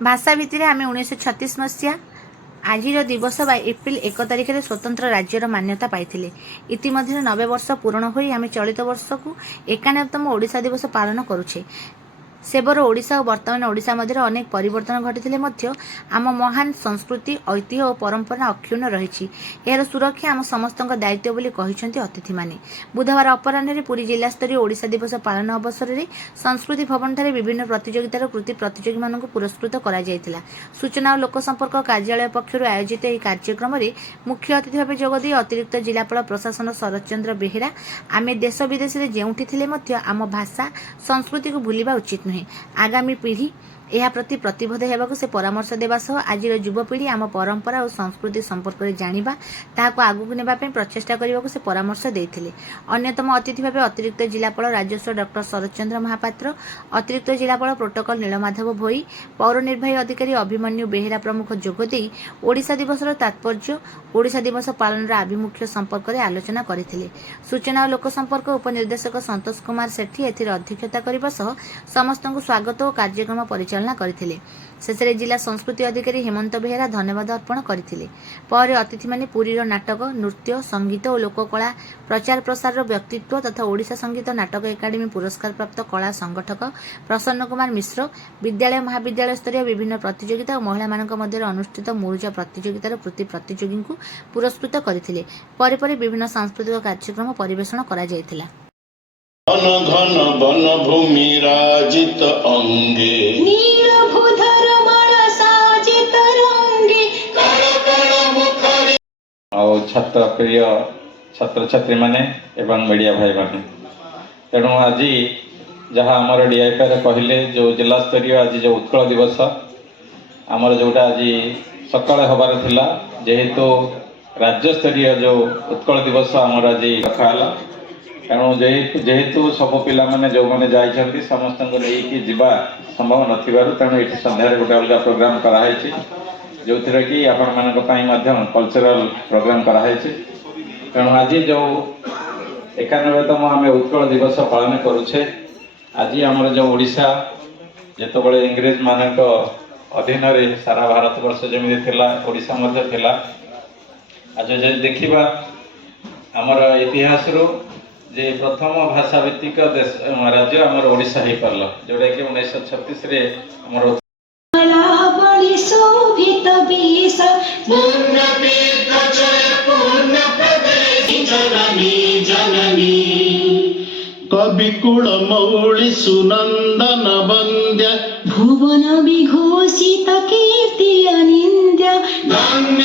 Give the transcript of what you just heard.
भाषा भित्तिरे आम 1936 मसीहा आज दिवस बा एप्रिल 1 तारिख में स्वतंत्र राज्यर मान्यता पाई। इतिमध्य 90 वर्ष पूरण हो आम चलित वर्ष को 91तम ओडिशा दिवस पालन करुछे। सेबर ओडिशा और वर्तमान ओडिशा मध्य अनेक परिवर्तन घटी आम महान संस्कृति ऐतिह्य और परंपरा अक्षुण्ण रही। यार सुरक्षा आम समस्त दायित्व बोली कहिसेंति अतिथि माने। बुधवार अपराह्न पुरी जिला स्तरीय ओडिशा दिवस पालन अवसर में संस्कृति भवन ठारे विभिन्न प्रतियोगितार कृति प्रतियोगी मानक पुरस्कृत करा जायतिला। सूचना और लोक संपर्क कार्यालय पक्षर आयोजित यह कार्यक्रम में मुख्य अतिथि भाव जोगदे अतिरिक्त जिलापाल प्रशासन शरद चंद्र बेहेरा आमे देश विदेश में जेउठी थिले मध्य आम भाषा संस्कृति को भूलिबा उचित नुहे। आगामी पीढ़ी यह प्रति प्रतिबद्ध होगा से परामर्श देवा सह आज युवपीढ़ी आम परंपरा और संस्कृति संपर्क में जानिबा ताहाको आगुक नेबा पे प्रचेष्टा करने से परामर्श देथिले। अन्यतम अतिथि भाव अतिरिक्त जिलापाल राजस्व डॉक्टर शरद चंद्र महापात्र, अतिरिक्त जिलापाल प्रोटोकॉल नीलमाधव भोई, पौर निर्वाही अधिकारी अभिमन्यु बेहेरा प्रमुख जोगदे ओडिशा दिवस तात्पर्य, ओडिशा दिवस पालन आभिमुख्य संपर्क में आलोचना करथिले। सूचना और लोक संपर्क उपनिर्देशक संतोष कुमार सेठी एथिर अध्यक्षता करने सह समस्त को स्वागत और कार्यक्रम परिचालन करथिले। शेषे जिला संस्कृति अधिकारी हेमंत बेहेरा धन्यवाद अर्पण करथिले। पर अतिथि माने पुरीर नाटक, नृत्य, संगीत और लोककला प्रचार प्रसार व्यक्तित्व तथा ओडिशा संगीत नाटक एकाडेमी पुरस्कार प्राप्त कला संगठक प्रसन्न कुमार मिश्र, विद्यालय महाविद्यालय स्तरीय विभिन्न प्रतियोगिता और महिला मानक मध्य अनुष्ठित मुरुजा प्रतियोगितार कृति प्रतियोगी को पुरस्कृत करथिले। परे परे विभिन्न सांस्कृतिक कार्यक्रम परिवेषण करा जायतिला। घन घन वन भूमि राजित अंगे नीलभूधर मण साजित रंगे कण कण मुखरी और छात्र प्रिय छात्र छात्री माने एवं मीडिया भाई माने तेणु आज जहाँ आमर डीआईपी कहले जो जिला स्तरीय आज जो उत्कल दिवस आमर जोटा आज सकाଳେ हबार थिला जेहेतु राज्य स्तरीय जो उत्कल दिवस आमर आज रखाला तेणु जेहेतु सब पिला माने जो माने जाइछन्ति समस्त को लेकिन जीवा संभव नथिबारु तेणु ये संध्यारे गोटे अलग प्रोग्राम कराई जो थी कि आपण मानक पई माध्यम कल्चरल प्रोग्राम कराई तेणु आज जो 91तम आम उत्कल दिवस पालन करुछे। आज आमर जो ओडिशा जेतबळे इंग्रेज मानक अधीन रे सारा भारत वर्ष जमी थिला ओडिशा मध्य थिला। आज देखिबा आमर इतिहास रो जे प्रथम भाषा भित्तिक देश राज्य आमर ओडिशा हे पारला जोड़ा कि 1936 रे आमर बड़ी शोभित बीस पूर्ण तीर्थ जय पूर्ण प्रदेश जननी जननी कवि कुल मौली सुनंदन वंद्य भुवन विघोषित कीर्ति अनिंद्य धन्य